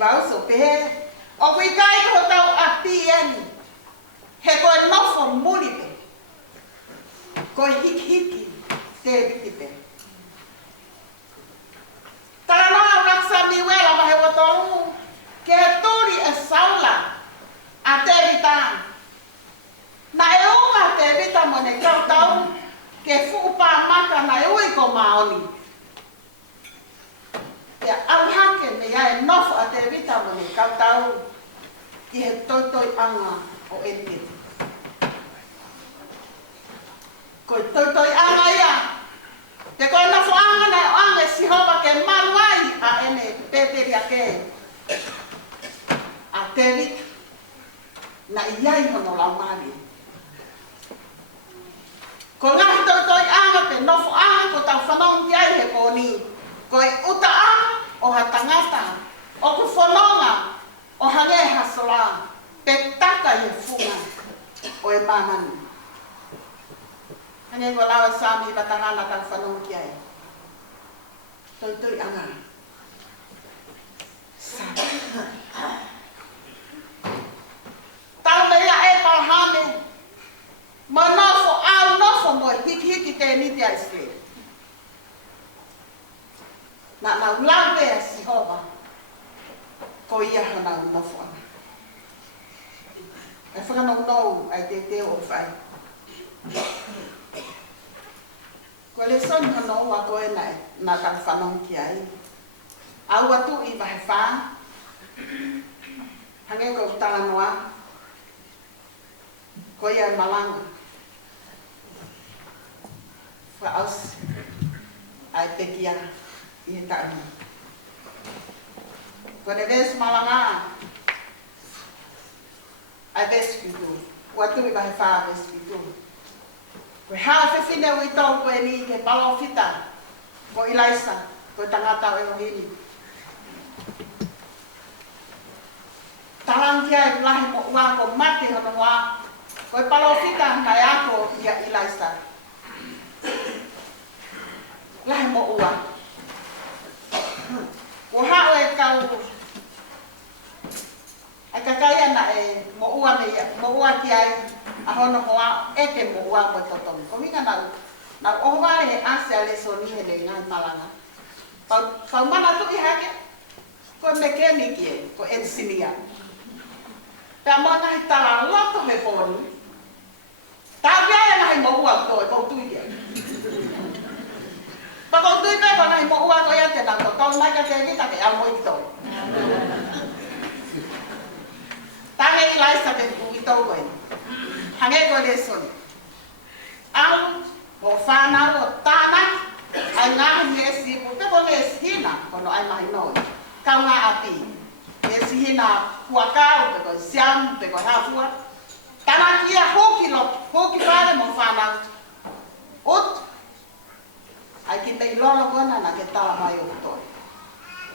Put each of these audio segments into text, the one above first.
vào số pe ở quỳ cái của tao apien he coi nó phòng mua đi pe coi hít hít te đi pe ta nó gặp sao đi về là phải vào tao cái tôi đi ở sau là à te đi ta nãy ông à te đi ta mà này cao tao cái phụ pa maka nãy ơi có màu đi ya al haken me ya nof ate vita mo ni kau tau i he toi anga o ente ko toi anga ya te ko na fo anga na anga si hova ke malwai a ene peteria ke ate vita na iai no la mali ko nga toi anga pe nof anga ko tau fanong kia he ko ni koi utaa o hatangata o kufononga o hange hasola petaka ye funga o e maman hange ko lawa sami batangana tang fanong kiai toi anga tau me ya e palhame manofo au nofo mo hiki te ni te aise na ulang be si hova ko ia hana no fo e fa no ai te o fai ko le son no wa ko na ka fa no ki ai au wa tu I va fa hange ko tala noa ko ia malang fa aus ai te kia I tak ni. Kau dah ves malanga, I ves itu. Waktu ni bahasa ves itu. Kau hal fina itu kau ni ke balong fita, kau ilaisa, kau tengah tahu ini. Talang dia lah mau uang kau mati kalau uang, kau balong fita kaya kau dia ilaisa. Lah mau uang. Ko hao e kau ai kakaya na e mo ua ki ai a hono hoa e ke mo ua mo totom ko minga na o vale he ase ale so ni he le ngai malanga pa mana tu I hake ko mechanic e ko engineer ta mo na tala loto me foni ta bia na mo ua to ko tu ye Bakal tu kan kalau mau uang kau ya tidak tahu. Kalau nak kerja ni tak kaya mau itu. Tangan ilai sampai itu kau ini. Hangai kau leson. Al mau fana mau tanah. Angah ngesi pun kau ngesi na. Kalau ay mahino. Kau ngah api. Ngesi na kuakau. Kau siam. Kau hafua. Tanah kia hoki lo. Hoki pada mau fana. Ut. Ai ki te lono kona na ke tala mai o toi.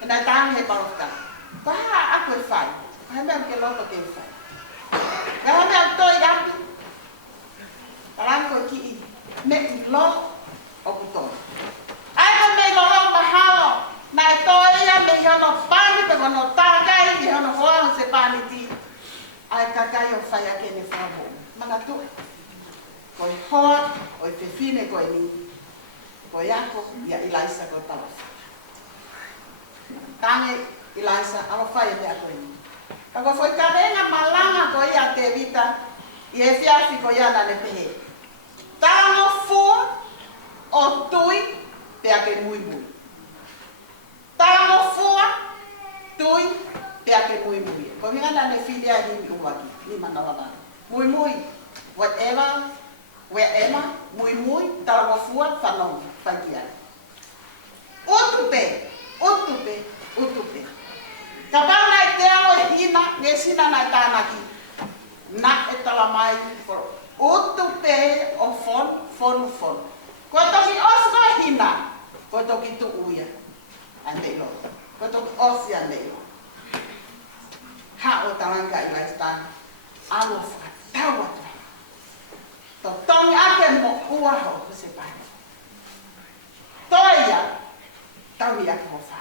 E nai tāng he parota. Ko ha aku e whai. Ko he mea ke loto ke whai. Ko he mea toi api. Parang ko ki I me I lo o ku toi. Ai ko me lono mahalo. Na e toi ia me hono pani pe kono tākai I hono hoa se pani ti. Ai kakai o whai ake ne whabo. Mana tu. Ko I hoa o I whewhine ko I ni. Ko yako ya ilaisa ko tawa. Tange ilaisa alo fai me ako ni. Ko foi karenga malanga ko ya te vita I e fiafi ko ya na le pehe. Tango fu o tui pe ake mui. Tango fu tui pe ake mui. Ko minga na le filia ni uwaki ni manawala. Mui whatever wherever mui tango fu fanong. Pagian. Utupe. Kapag na iteaw e hina, ngesina na itanaki. Na italamay for utupe o fon. Koto ki osno hina, koto ki tuuya. Ande lo. Koto ki osya nelo. Ha o talanga ilaistan. Alof atawat. Totong ake mo uwaho kusipan. Toya, tau ia ko fa.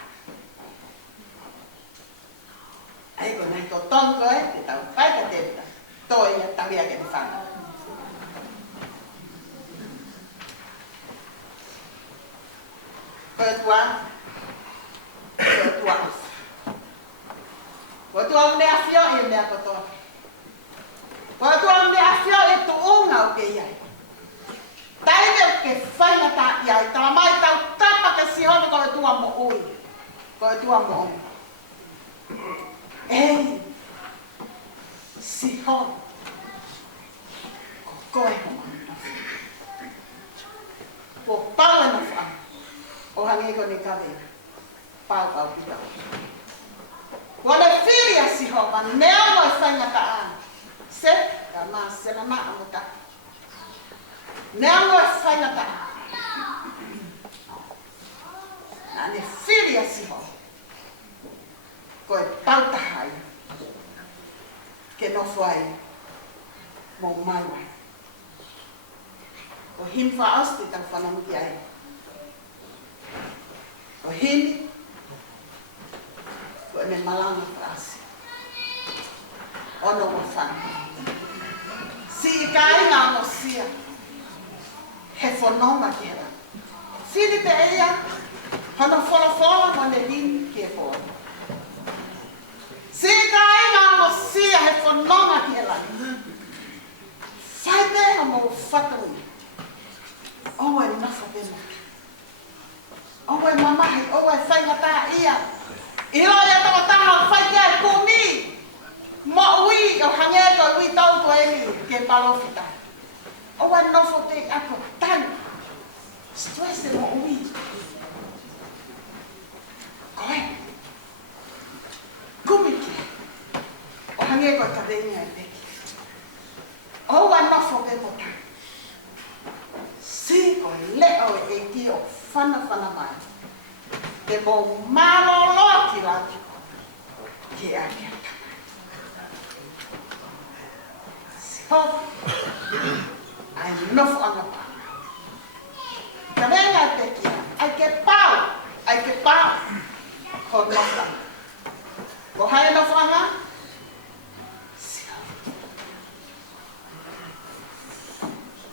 ai ko nei ko tongo te tau pai ka te toi ya tawia ke te whanga. Koe tua, koe tua ufa. Koe tua unea fio i mea kotoa. Koe tua unea fio i tu unga o ke iai. Taine ke whainga ta iai, tawa mai tau tapa ke sihono koe tua mo ui. Koe tua mo ui. Ei, sihono. Ko koe ho mana. Ko pau e na whaanga. O hangi ko ni kawea. Pau pita. Wale filia siho, ma nea mo e whainga ta ana. Se, ka maa sena maa amuta. Nea mo e whainga ta ana. Na ne filia siho. Ko e pautahai. Ke no whai. Mo maiwai. Ko himwha austi tau whanangi ai. O hini, ko ne malanga frasi. Ono mo whanga. Si I ka inga mo sia, he whanonga ki hera. Filipe eia, hana whora mo ne hini ki e whora. Si I ka inga mo sia, he whanonga ki hera. Whai mea mo whatangi. Owe nafa pena. Owe mamahi, owe whainga tā ia. I roi e toko taha whai kia e kumi. Mo ui, o hange ko ui tau ko eni ke palofita. Owe nofo te ako tanu. Stress e mo ui. Koe. Kumi ki. O hange ko kadenga e peki. Owe nofo te mo tanu. Si ko leo e ki o whana mai. Te mo malolo ki laki. Ki a ki a tamai. So, ai nofo anga pa. Ka venga te ki a. Ai ke pau. Ko nofa. Ko hae nofo anga.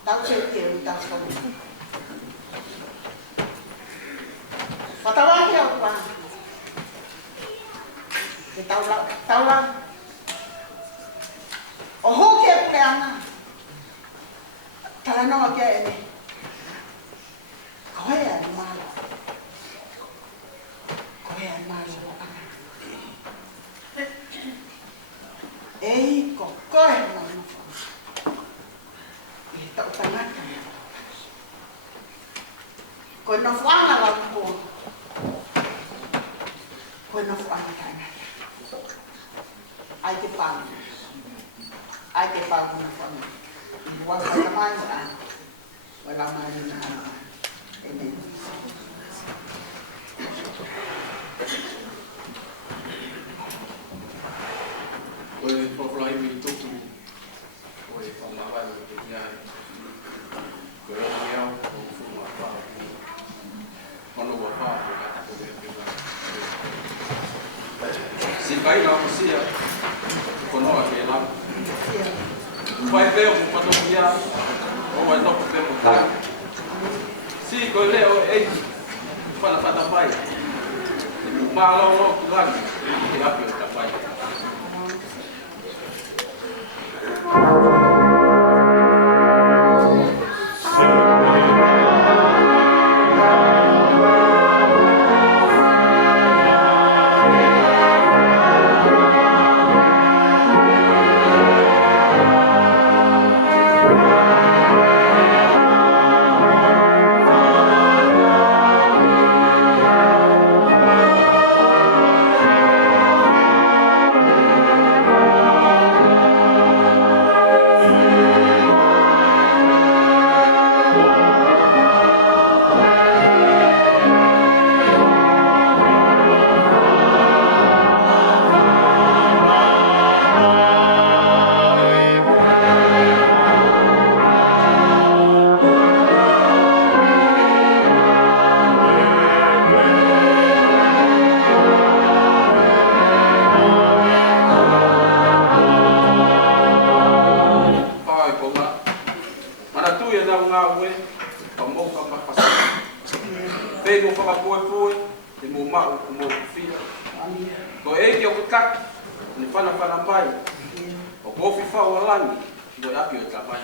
Tau te ke ui tau whanu. Whatawahi au kua. Te taula. O hoki e preanga. Talanoa kia e ne. Koe e malo. Koe e malo o anga. Ei ko koe malo. E tau tangata. Koe no whanga la kua. Koe no whanga tangata. Ai te pāmu. Ai te pāmu na whanga. I waka ka mai o ana. Wai la mai o ana. Amen. Koe whawhai mi tuku. Koe whamawai o te niai. Koe o ngeau o whuma whao. Manu wa whao o kata koe e whiwa. Si kai ngā musia, konoa ke lau. Whai peo mo patoku ia, o wai toku peo mo tai. Si koe leo e whana whai. Mālo ki lagi, ke api o ta whai. whakapoe te mo mau mo fia. Ko e ki o kutaki, ni whana mai. O kofi whau alangi, ki o api o tapai.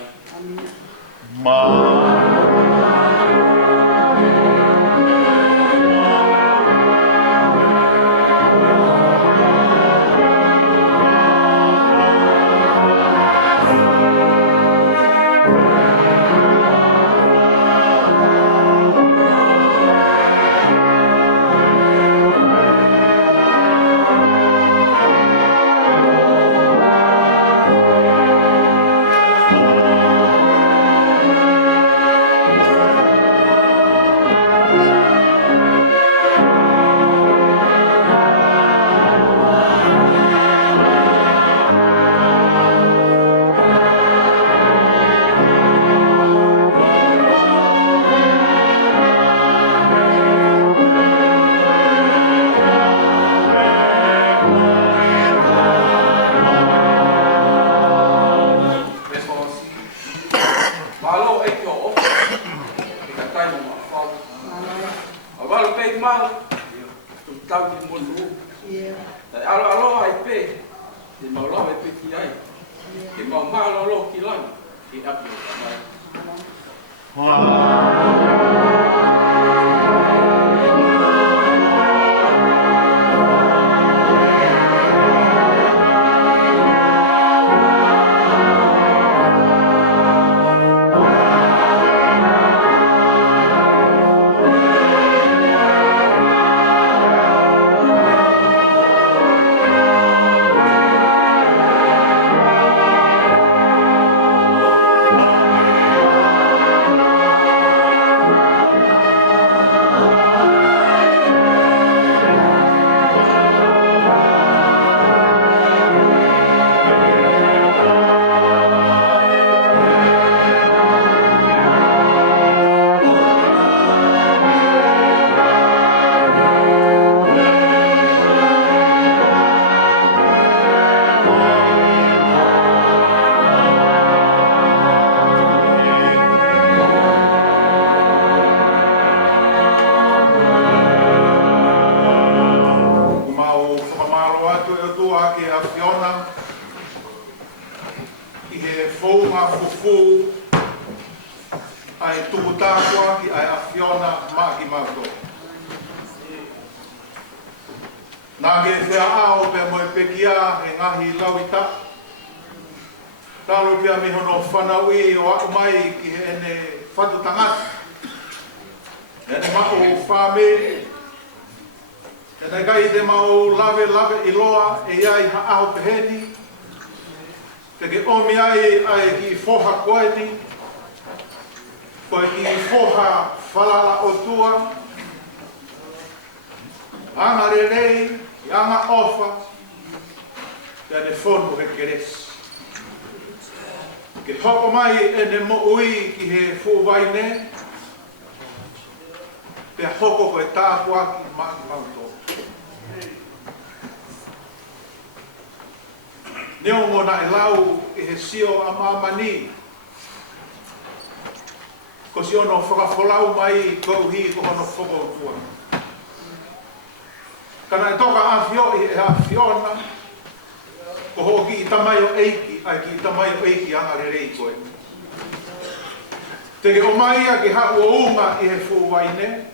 Teke o mai a ke hau o unga i he fuwaine.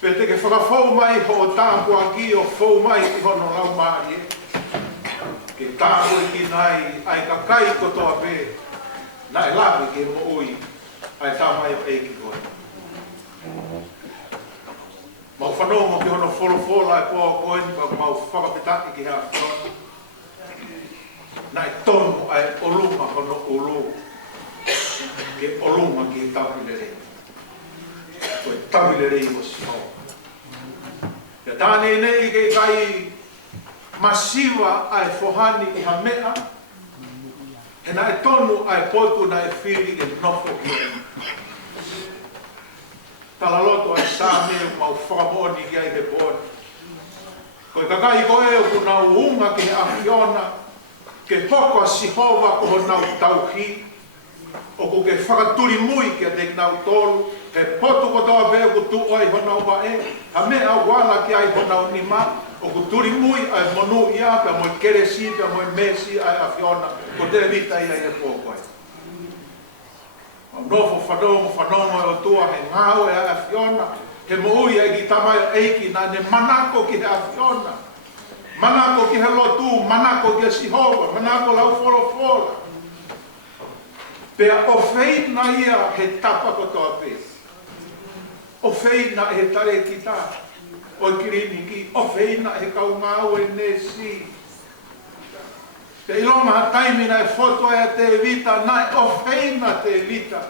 Pe teke whakafou mai ho o tāpua ki o fou mai i hono lau maari. Ke tāpu i ki nai ai ka kai kotoa pe. Nai lawe ke mo ui ai tā mai o eiki koe. Mau whanongo ki hono wholofola e pō koe ni pa mau whakapitaki ki hea whanongo. Nai tonu ai oluma hono ulu. Ke oluma ki tawile rei. Koe tawile rei o si hau. Ia tāne nei ke kai masiwa ai fohani i ha mea. E na e tonu ai potu na e whiri e nofo ki e. Talaloto ai sā mea mau whakamoni ki ai he pōni. Koe kakai koe o kuna uunga ki he ahiona. Ke hoko a sihova ko ho nau tauhi. O ko ke whakaturi mui ki a te nau tolu. He potu ko toa veo ku tu ai hona ua e. Ha mea wala ki ai hona o ni ma. O ku turi mui ai monu ia pe mo keresi pe mo mesi ai a fiona. Ko te vita ia i po koe. Nofo whanongo o tua he ngāo e a fiona. He mo ui ai ki tamai eiki na ne manako ki he a fiona. Manako ki he lotu, manako ki he sihova, manako lau folo. Pea o feina ia he tapa ko toa pēs. O feina he tare ki tā. O kirini ki, o feina he kau ngāo e ne si. Te ilonga taimina e foto e te vita, nai o feina te vita.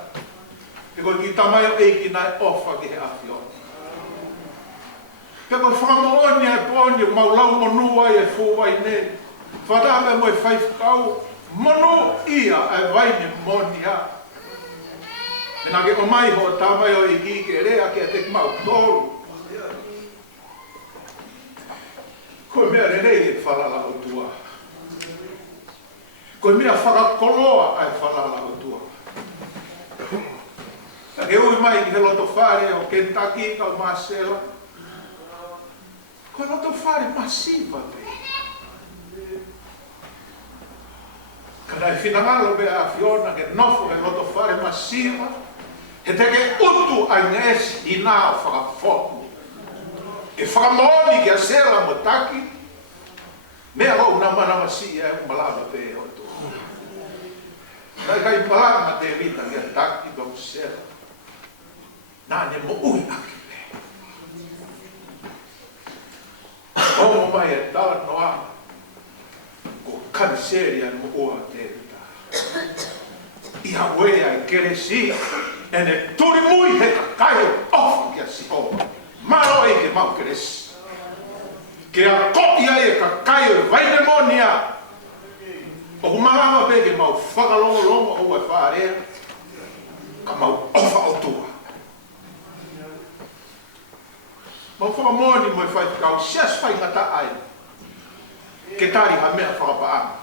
Te koe ki tamai o eiki nai ofa ki he awhiona. Te koe whamaoni e pōni, maulau monua e fūwai ne. Whadawe mo e whaifkau, mono ia e waine moni a. E nake o mai ho tamai o eiki ke rea ki a te mau tōru. Koe mea renei e whalala o tua. Koe mea whakakoloa ai whalala o tua. E ui mai ki he loto whare o Kentucky ka o Marcella. Koe loto whare masiva pe. Kada e whinangalo be a Fiona ke nofo he loto whare masiva. He teke utu ai ngesi i nā o whakafotu. E whakamoni ki a sela mo taki. Mea ho nama si e malama pe o tu. Dai kai malama te vita ki a taki do sela. Nā ne mo ui aki pe. Omo mai e tā noa. Ko kanseria mo ua te vita. Ia wea i kere si. E ne turi mui he kakai ofa ki a si hoa. Maro e ke mau keresi. Ke a koti ai e kakai o vaine monia. O humarama pe ke mau whakalongo o e whaarea. Ka mau ofa o tua. Mau whakamoni mo e whaikau sias whai ngata ai. Ke tari ha mea whakapaanga.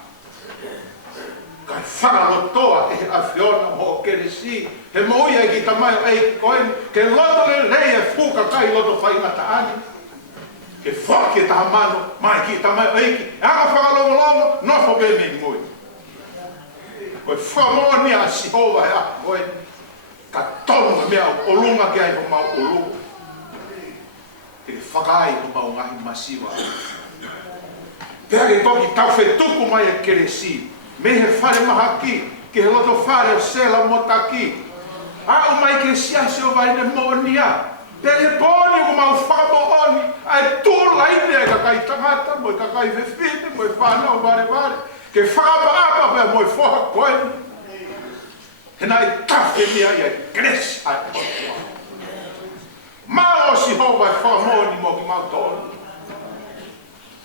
Kai whakalotoa e a Fiona mo o keresi. He moi ai ki tamai o eiki koen. Ke loto le rei e fuka kai loto whai ngata ani. Ke whaki e taha mano mai ki tamai o eiki. E aka whakalongo nofo be mei moi. Koe whamoni a sihova e a koen. Ka tonga mea o olunga ki ai ho mau olunga. Ke whakai ho mau ngahi masiwa. Pea ke toki tau whetuku mai e keresi. Me he whare mahaki, ke he loto whare o sela motaki. A o mai ke siase o vaine moonia. Te he pōni o mau whakamooni, ai tūlaine e kakai tangata, mo e kakai whewhine, mo e whanau vare. Ke whakapaapa pia mo e whoha koeni. He nai tawhe mea i ai gresi ai otua. Mao si hova e whakamooni mo ki mau tōni.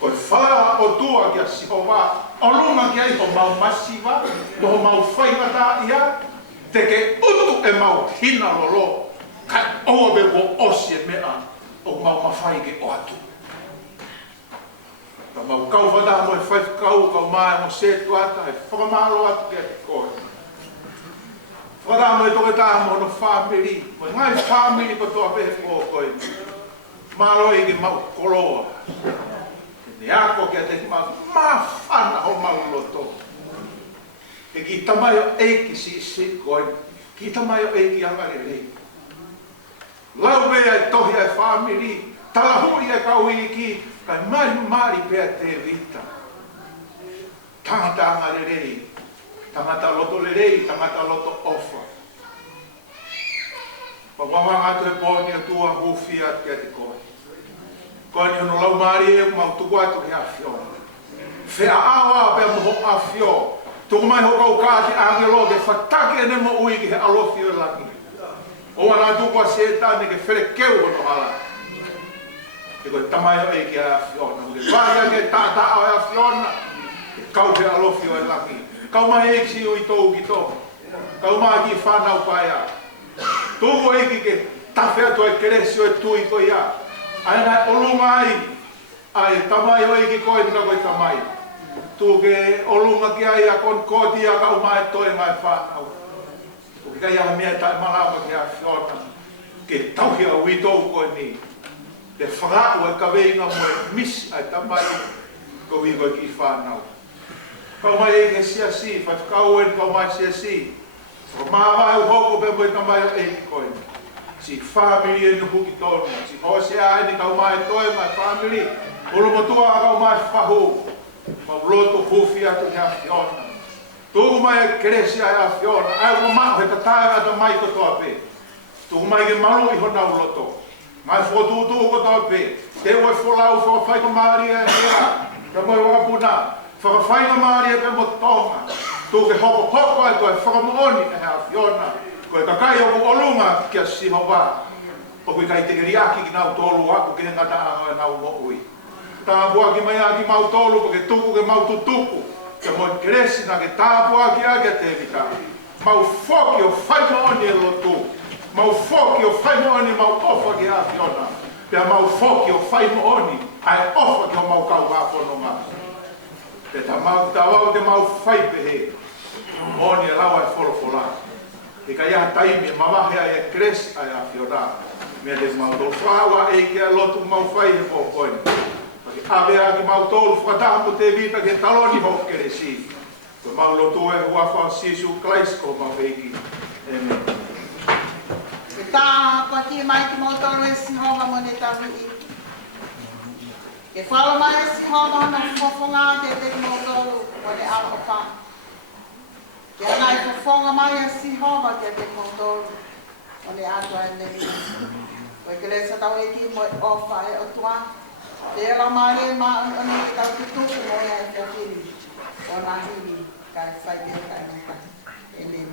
O whala o tua ki a Sihova, o lunga ki ai o mau masiva, o mau whaingata ia, te ke utu e mau hina lolo, kai oa be o osi e mea, o mau mawhai ke o atu. Ka mau kau whata mo e whaikau, kau mai mo setu ata, e whakamalo atu ke ati koe. Whata mo e toke tā mo no whamiri, mo e ngai whamiri ko toa pehe ko koe. Malo e ke mau koloa. Ne ako ki a te mawhana o mau loto. E ki tamai o eiki si koe, ki tamai o eiki angare rei. Lau mea e tohi e whamiri, talahui e kau iki, kai mari pea te vita. Tangata angare rei, tangata loto le rei, tangata loto ofa. Pawawang ato e pōni a tua hufia ki a te koe. Koe ni hono lau maari e mau tuku atu ki a Fiona. Whea awa pia moho a Fiona. Tuku mai hokau kāti angelo ke whatake e nemo ui ki he alofi o laki. O ana tuku a setane ke where keu hono hala. Ke koe tamai o eiki a Fiona. Ke varia ke tāta o a Fiona. Kau he alofi o laki. Kau mai eiki si ui tou ki tō. Kau mai ki whanau pai a. Tuku eiki ke tawhea tu e keresi o e tui ko ia. Ai nai olunga ai tamai o iki koe tika koe tamai. Tu ke olunga ki ai a kon koti a kau mai toe ngai whanau. Tu ki kai a mea tai malama ki a Fiona. ke tauhi a ui tōu koe ni. Te whangāu e ka weinga mo e misi ai tamai ko i koe ki whānau. Kau mai e ke sia si, whatukau e kau mai sia si. Ko māwai u hoko pe mo e tamai e ki koe. Si family e nuhu ki tōnu. Si hose a ni kau mai toe mai family. Olo motua a kau mai whahu. Ma uloto hufi atu ni a Fiona. Tōku mai e keresi ai a Fiona. Ai ko maho he tatāga ata mai ko toa pe. Tōku mai ke malu i hona uloto. Mai whotutu ko toa pe. Te ue wholau whakawhai ko maari e hea. Ka moi wakapuna. Whakawhai ko maari e pe mo tonga. Tōku hoko hoko ai koe whakamooni e a Fiona. Koe kakai o ko olunga kia siho wā. O kui kai tekeri aki ki nau tōlu aku ki ngata ango e nau mo ui. Tāpua ki mai aki mau tōlu po ke tuku ke mau tutuku. Ke moi keresi na ke tāpua ki ake te vita. Mau whoki o whaimooni e lotu. Mau whoki o whaimooni mau ofa ki a Fiona. Pea mau whoki o whaimooni ai ofa ki o mau kau hapononga. Te ta mau tawau te mau whaipehe. Oni e lawa e wholofola. E ka ia taimi e mawahea e kres ai a Fiona. Mea te mau tō whawa e kia lotu mau whai he pōpoini. Avea ki mau tōlu whakatamu te vita ke taloni ho kere si. Ko mau lotu e hua whao sisu klaisko mau heiki. Amen. Ke tā paki mai ki mau tōlu e si honga mo ne tawi i. Ke whalo mai e si honga na whawhonga te te mau tōlu o ne ala o wha. Ke anai whawhonga mai e si honga te te mau tōlu o ne atua e nei. Koe ke le sa tau e ki mo e ofa e o tua. Te ala mai e maa anu i tau tutuku mo e ai te hiri. O nā hiri kai whai te kai nuka. Amen.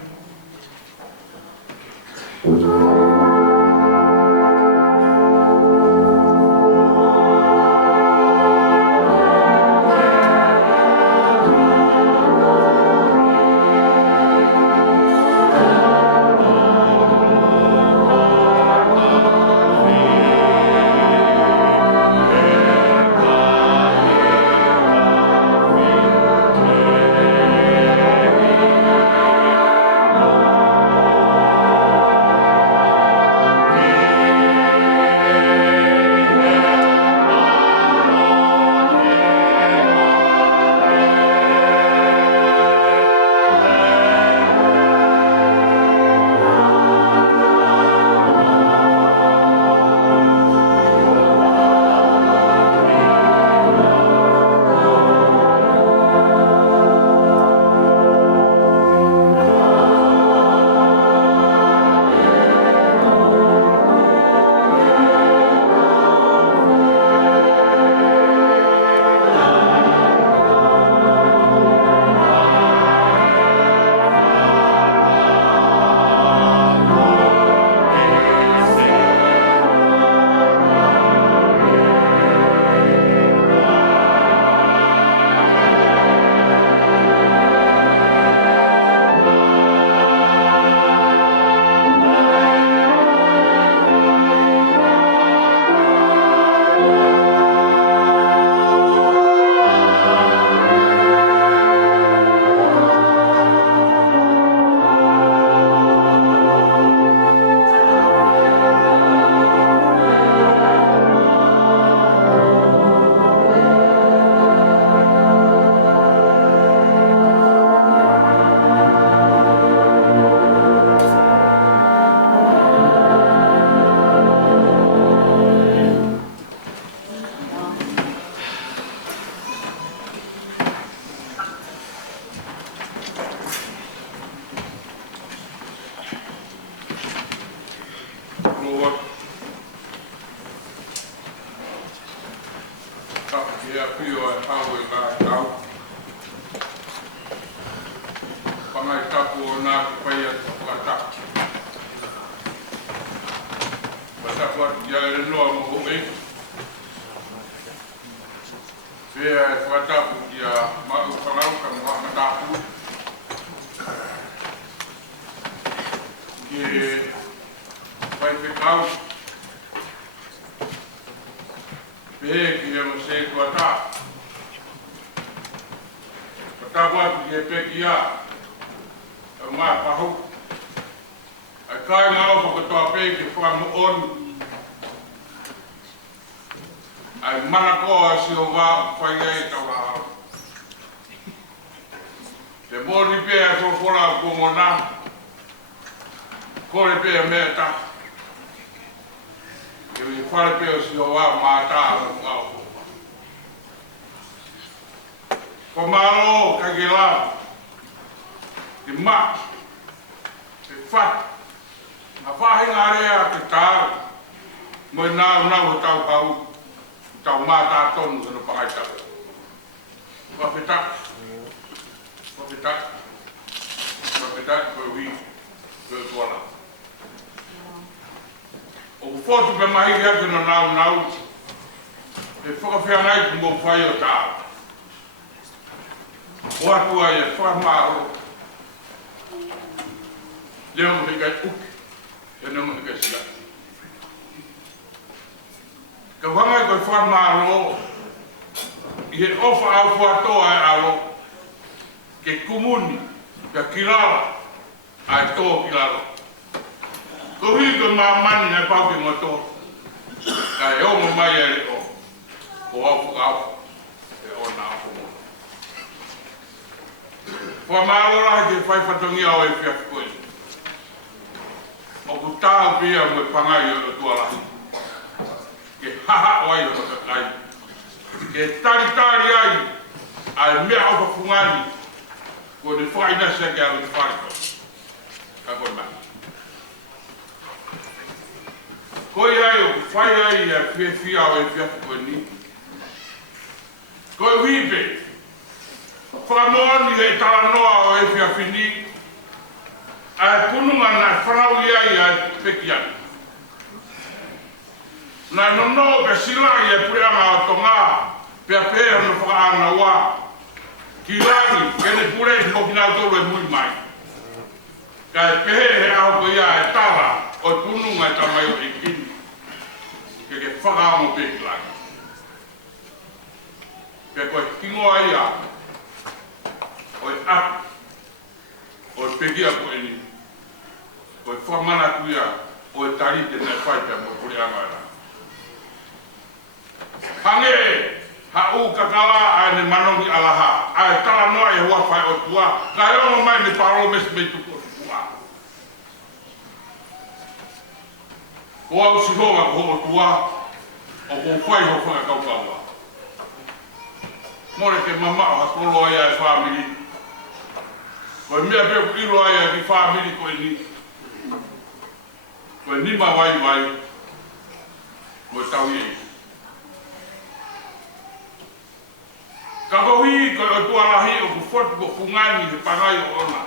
kai ngā opa katoa pē ki whakamuoni. Ai mana koa si o wā whai ei tau rā. Te mōni pē a kōpora o kōngona. Kore pē a mea ta. Ke ui whare pē o si o wā mātā o ngāo. Ko maro ka ke la. Te mā. Te what. A whahi ngā rea te tāu. Moi nāu tau hau. Tau mātā tonu kano pakai tau. Whawhetak. Whawhetak koe hui. Koe tuala. O whotu pe mahi hea kino nau. E whakawhea ngai ki mō whai o tāu. O atu ai e whakamāro. Leo mo hikai uke. E nemo hikai sila. Ka whangai koe whanmāro, i he ofa au whatoa e alo, ke kumuni, ka kirala, ai tō kirala. Ko hui koe māmani nei pau ke ngoto, ka e ongo mai e re o, ko au whakau, e o nā whango. Whamāro rahi ke whai whatongi au e whiaki koe. O ku tāu pia mo e pangai o tualahi. Ke haha oai o kakai. Ke tari ai, ai mea o whafungani, ko ne whaina se ke au te whareko. Ka koe mai. Koe ai o whai ai a whiawhia o e whiawhi koe ni. Koe whipe, whakamoani e tala noa o e whiawhi ni, ai pununga na whanau ai ai peki ai. Na nono ke sila i e pureanga o tonga, pia pēa no whakaana wā. Ki rangi, kene pure i mokina tolu e mui mai. Ka e pehe he aho ko ia e tala, o pununga e tamai o e kini. Ke whakaamo pēki rangi. Pia koe kingoa ia, o e api, o e pekia ko e ni. Ko e whamana kuia, o e tarite nei whaipea mo pureanga e rangi. Hange, hau kakala ai ne manongi alaha, ai tala noa e hua whai o tua, ka e ono mai me paro mes me tuku o tua. Ko au si hoa ko o tua, o ko whai ho whanga kaukaua. More ke mama o hasolo ai ai whamiri, ko e mea peo ilo ai ai ki whamiri ko e ni, ko e nima wai, ko e tau iei. Ka kohi ko o tualahi o ku fotu ko fungani he pangai o ona.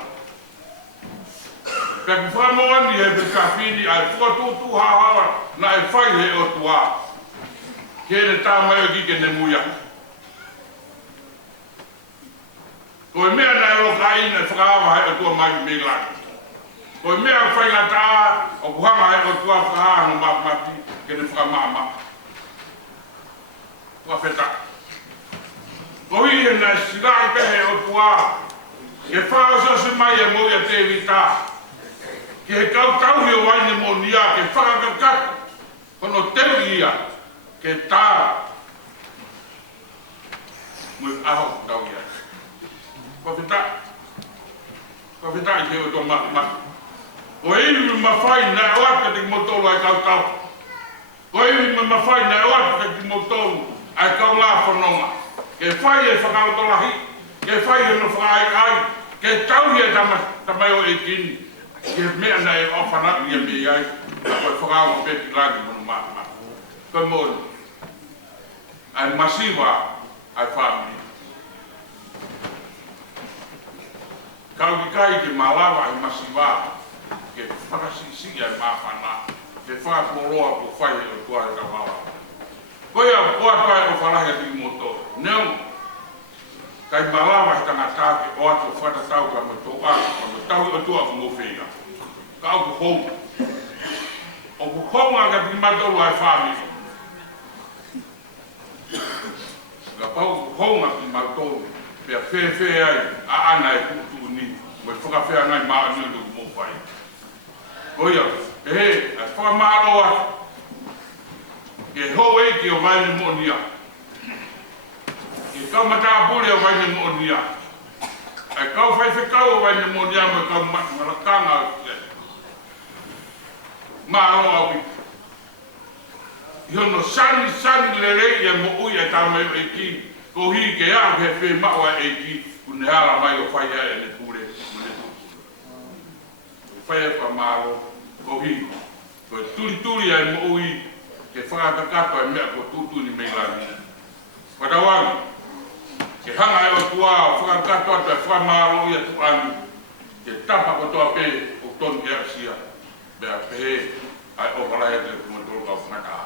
Pe ku whamoani he pe kawhini ai fotu tu hawa na e whai he o tua. Kere tā mai o kike ne muia. Ko e mea na e roka ina e whakahawa he o tua mai me laki. Ko e mea whai ngā tā o kuhanga he o tua whakahawa no mapamati kene whakamama. Kua whetaka. Kohi e nai sirai pehe o tua, ke whaosa se mai e mo ia te wita. Ke he kautauhi o waine mo nia, ke whakakakatu, kono teu ia, ke tā. Mui aho tau ia. Kua whita i te o tō maki. Ko iwi mawhai nai oata te motolu ai kautau. Ko iwi mawhai nai oata te motolu ai kau ngā whanonga. Ke whai e whakaotolahi, ke whai e no whaai ai, ke tau ia tamai o e kini, ke mea nei o whanau ia me ai, ka koe whakao mo peki lagi mono maa. Koe mōri, ai masiwa ai whamiri. Kau ki kai ke malawa ai masiwa, ke whakasisi ai maa whana, ke whakaporoa po whai e o tuare ka malawa. Koe a koa kai o whalahi a tiki moto, neu, kai malawa he tangata ke o atu whatatau ka mo tō āka, ka mo tau o tua ku mo whina. Ka au ku hou. O ku honga ka tiki matolu ai whamiri. Ka pau ku honga ki matolu, pia whewhe ai, a ana e kutu ni, mo e whakawhea ngai maa ni o ku mo whai. Oia, whakamāroa. Ke hou ki o vaini mo'onia. Ke kaumata pule o vaini mo'onia. Ai kau whaiwhekau o vaini mo'onia me kau marakanga. Māroa au piki. Iono sani lelei e mo'ui e tāmai o eiki. Ko hi ke au ke whi maua e eiki. Kune hala mai o whaia e ne pule. Whaia wha māro. Ko hi. Ko turi e mo'ui. Ke whakakakapa e mea ko tutuni mei lani. Whakawangi. Ke hanga e o tua o whakakapa e whamaro i a tuani. Ke tapa ko toa pe o tonu e asia. Bea pehe ai o whalai te kumatoro ka whanaka.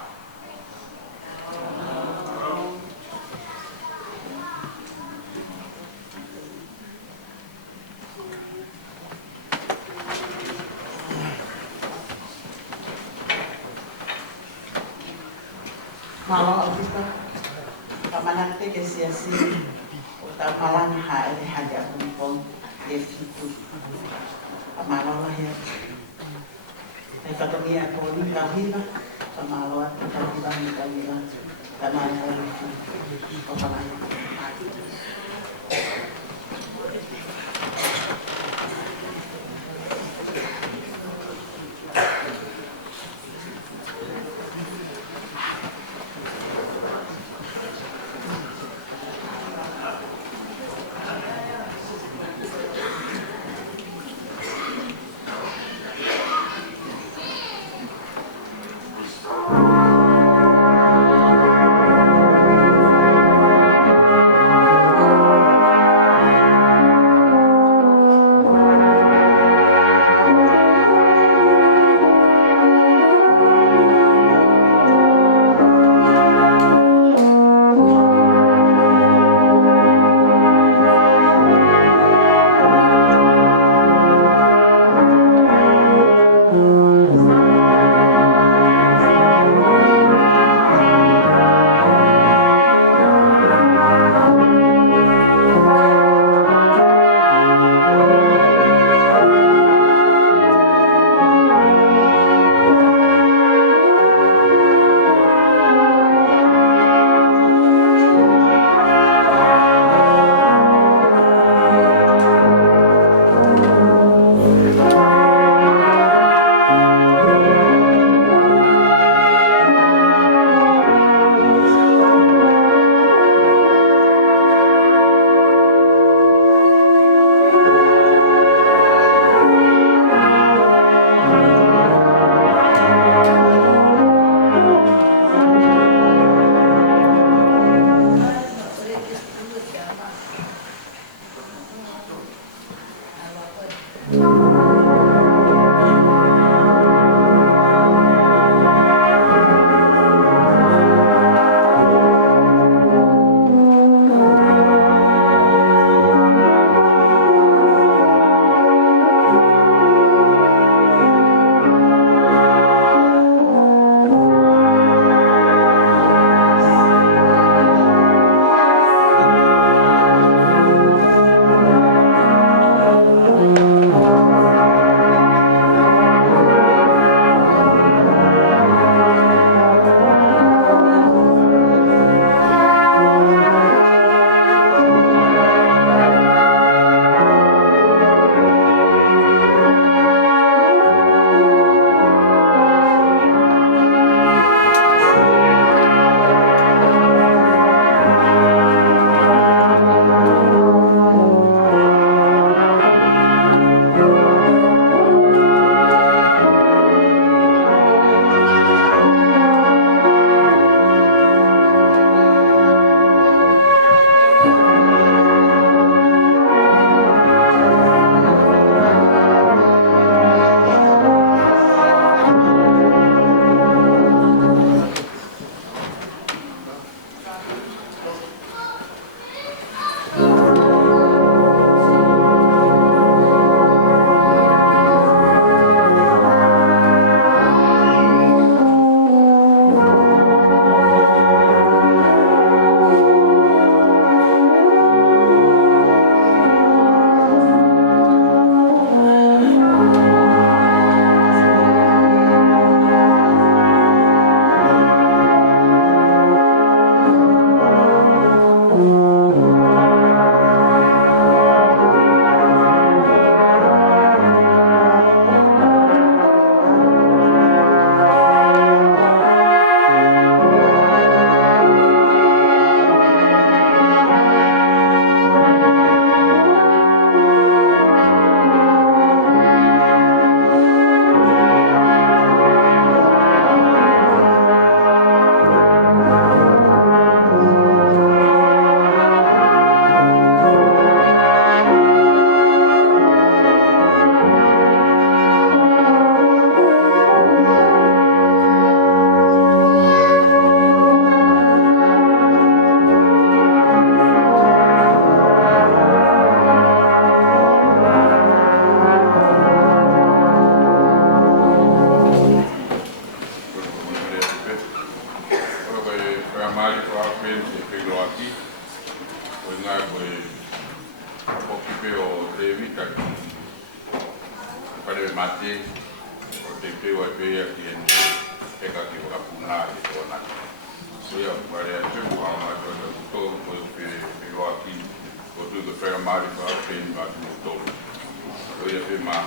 Malo kita kamanan te ke sia-si o ta palang ha ele haja kumpong de fitu amalo lah ya ai katongi a toni kahina amalo at kahina kahina kamalo o palang o ki pe o te vita ki pare mate o te pe o pe ya ki en e ka ki o puna ki o na so ya pare te mo ma to o pe o ki o tu the fair mari ka pe ni ba to so ya pe ma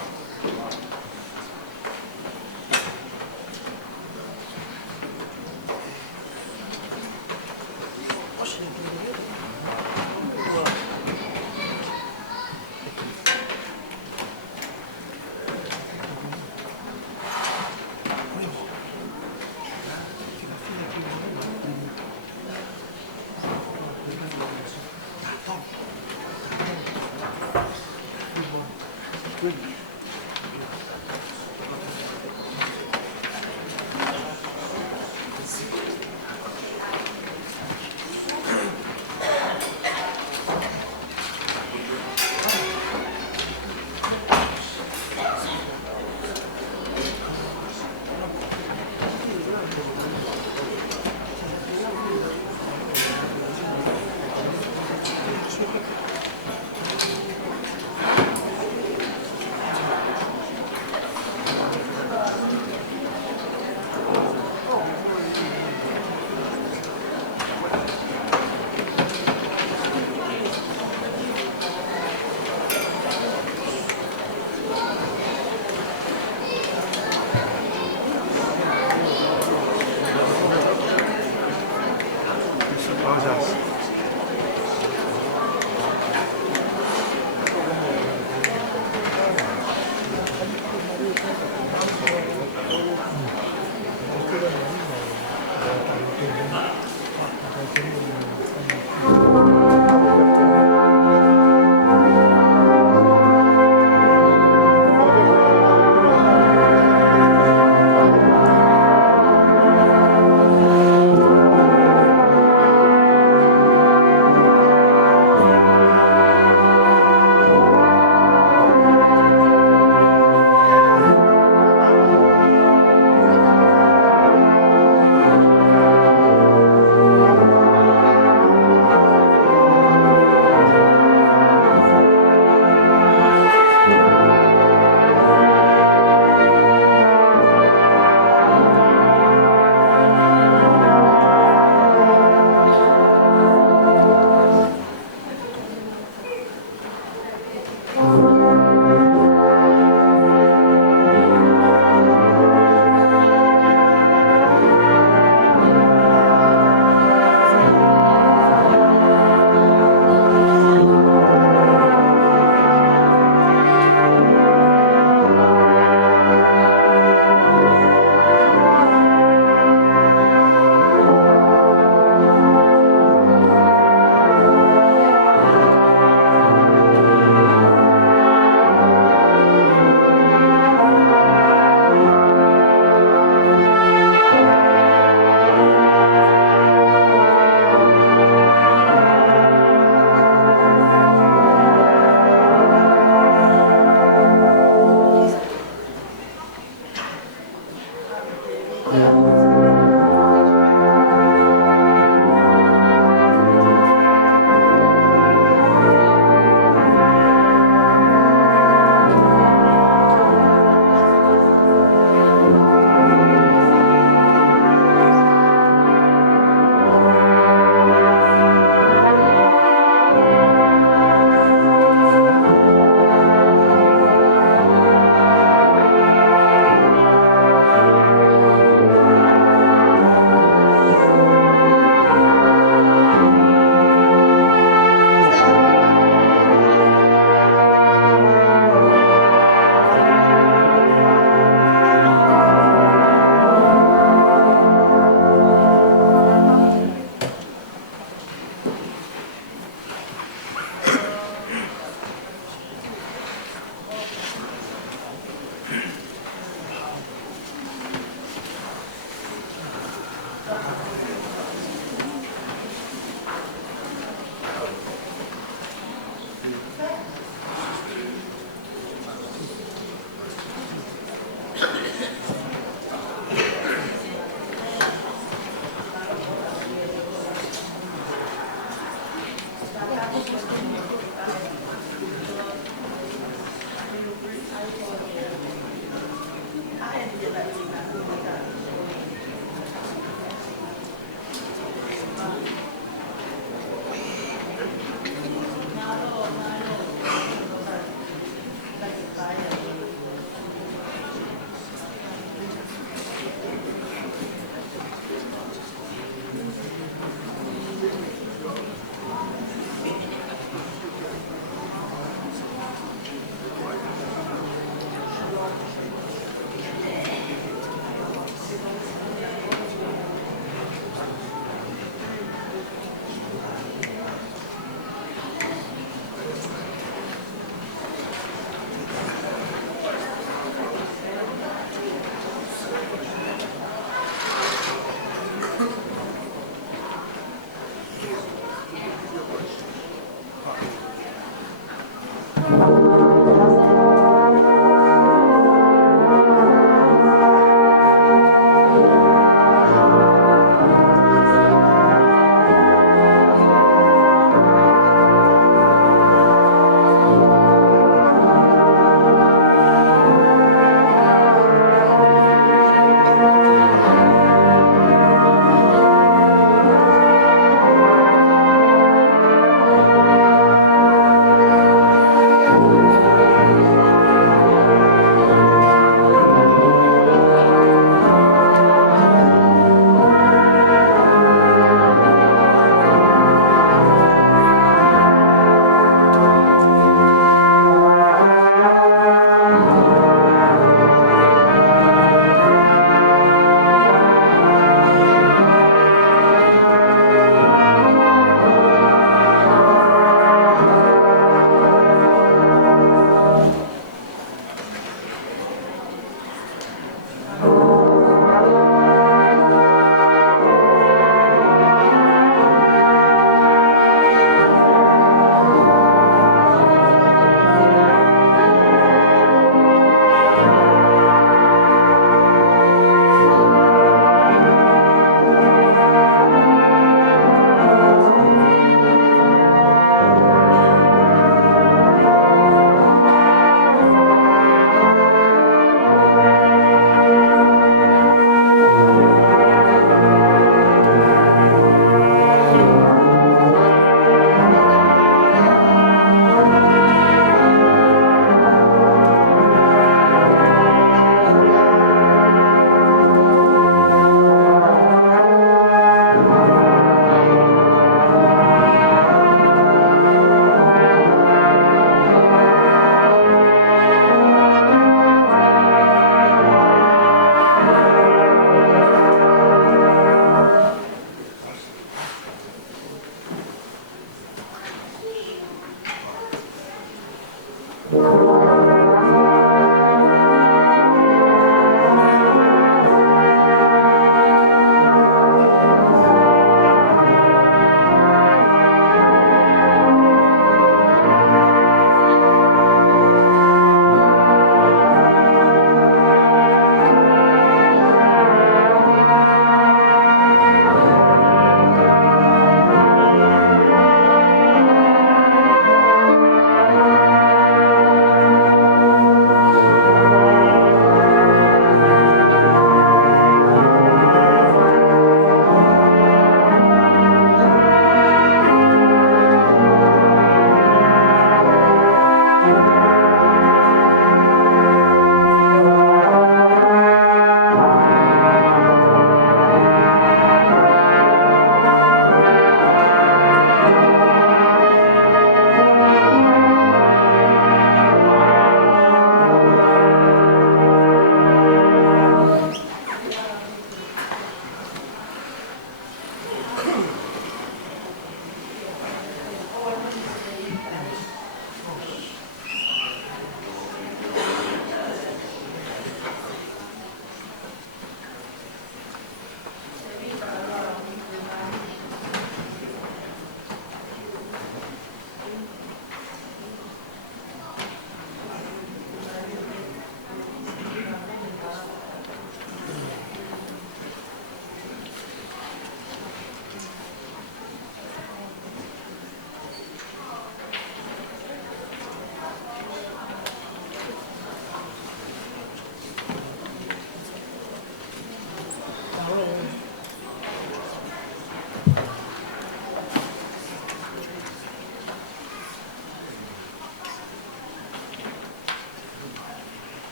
Thank you.